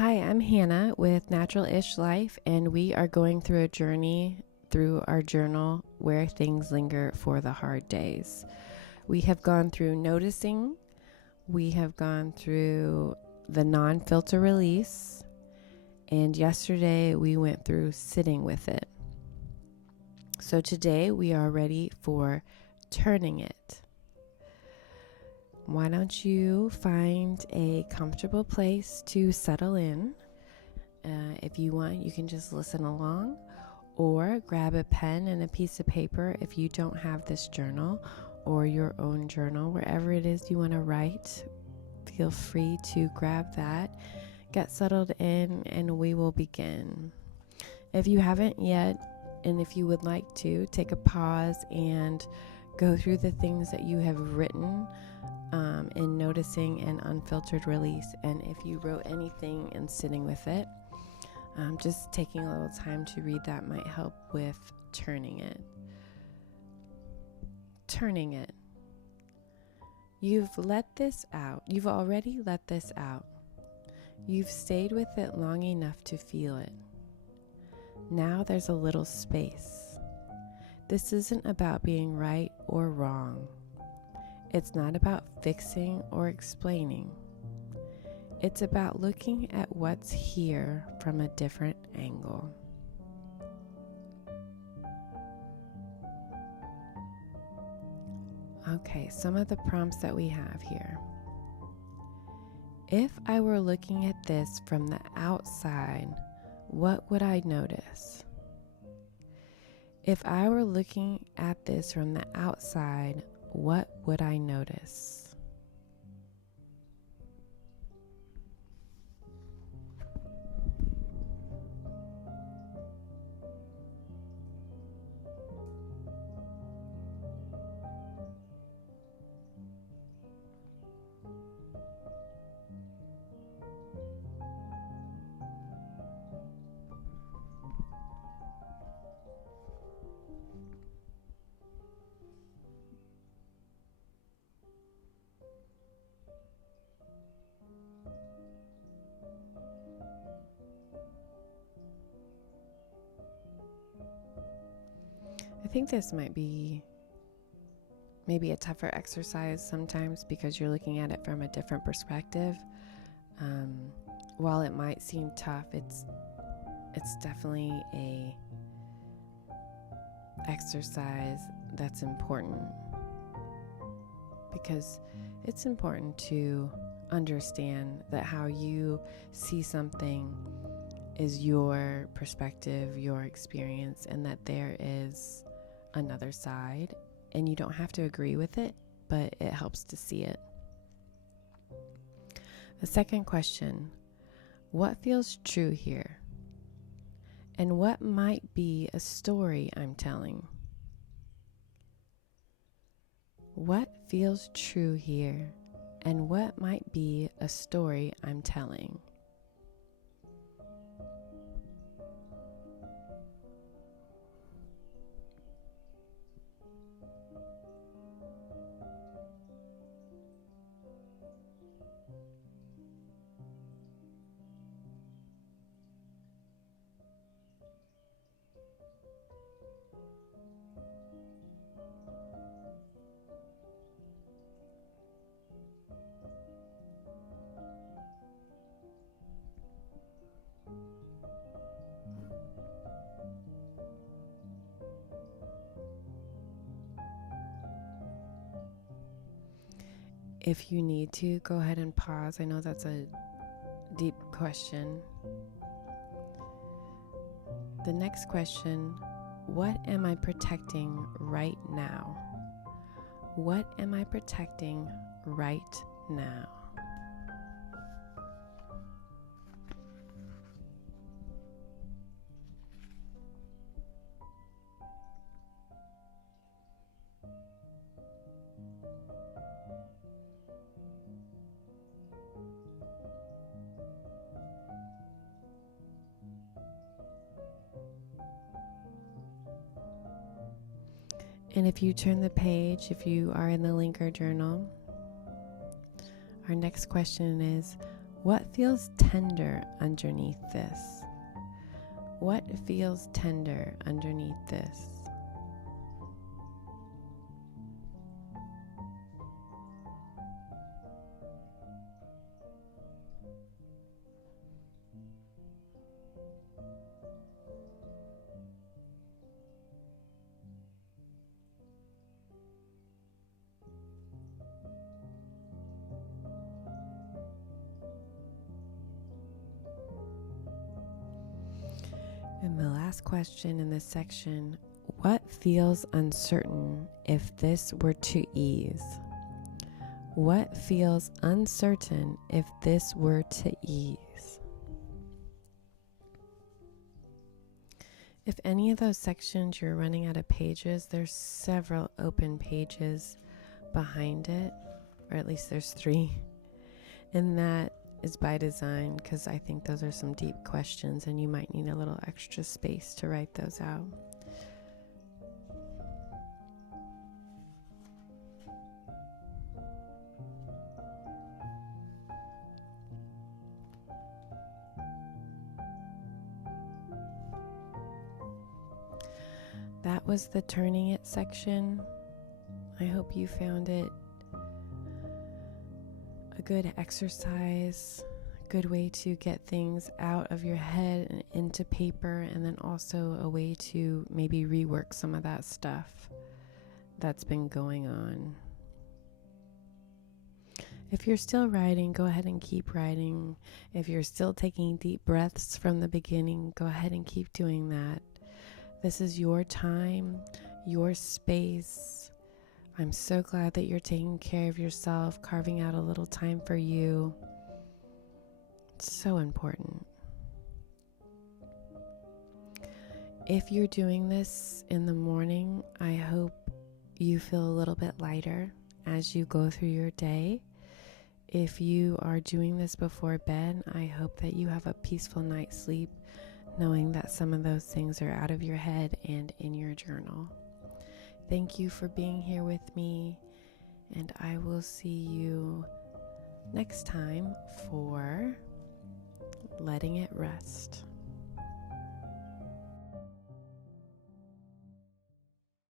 Hi, I'm Hannah with Natural-ish Life, and we are going through a journey through our journal, Where Things Linger for the Hard Days. We have gone through noticing, we have gone through the non-filter release, and yesterday we went through sitting with it. So today we are ready for turning it. Why don't you find a comfortable place to settle in? If you want, you can just listen along or grab a pen and a piece of paper if you don't have this journal or your own journal, wherever it is you want to write. Feel free to grab that, get settled in, and we will begin. If you haven't yet, and if you would like to, take a pause and go through the things that you have written in noticing and unfiltered release. And if you wrote anything and sitting with it, just taking a little time to read that might help with turning it. Turning it. You've let this out. You've already let this out. You've stayed with it long enough to feel it. Now there's a little space. This isn't about being right or wrong. It's not about fixing or explaining. It's about looking at what's here from a different angle. Okay, some of the prompts that we have here. If I were looking at this from the outside, what would I notice? If I were looking at this from the outside, what would I notice? I think this might be maybe a tougher exercise sometimes because you're looking at it from a different perspective. While it might seem tough, it's definitely a exercise that's important, because it's important to understand that how you see something is your perspective, your experience, and that there is another side, and you don't have to agree with it, but it helps to see it. The second question, what feels true here? And what might be a story I'm telling? What feels true here? And what might be a story I'm telling? If you need to, go ahead and pause. I know that's a deep question. The next question, what am I protecting right now? What am I protecting right now? And if you turn the page, if you are in the Linger journal, our next question is, What feels tender underneath this? What feels tender underneath this? And the last question in this section, what feels uncertain if this were to ease? What feels uncertain if this were to ease? If any of those sections you're running out of pages, there's several open pages behind it, or at least there's 3. And that is by design because I think those are some deep questions and you might need a little extra space to write those out. That was the turning it section. I hope you found it a good exercise, a good way to get things out of your head and into paper, and then also a way to maybe rework some of that stuff that's been going on. If you're still writing, go ahead and keep writing. If you're still taking deep breaths from the beginning, go ahead and keep doing that. This is your time, your space. I'm so glad that you're taking care of yourself, carving out a little time for you. It's so important. If you're doing this in the morning, I hope you feel a little bit lighter as you go through your day. If you are doing this before bed, I hope that you have a peaceful night's sleep, knowing that some of those things are out of your head and in your journal. Thank you for being here with me, and I will see you next time for Letting It Rest.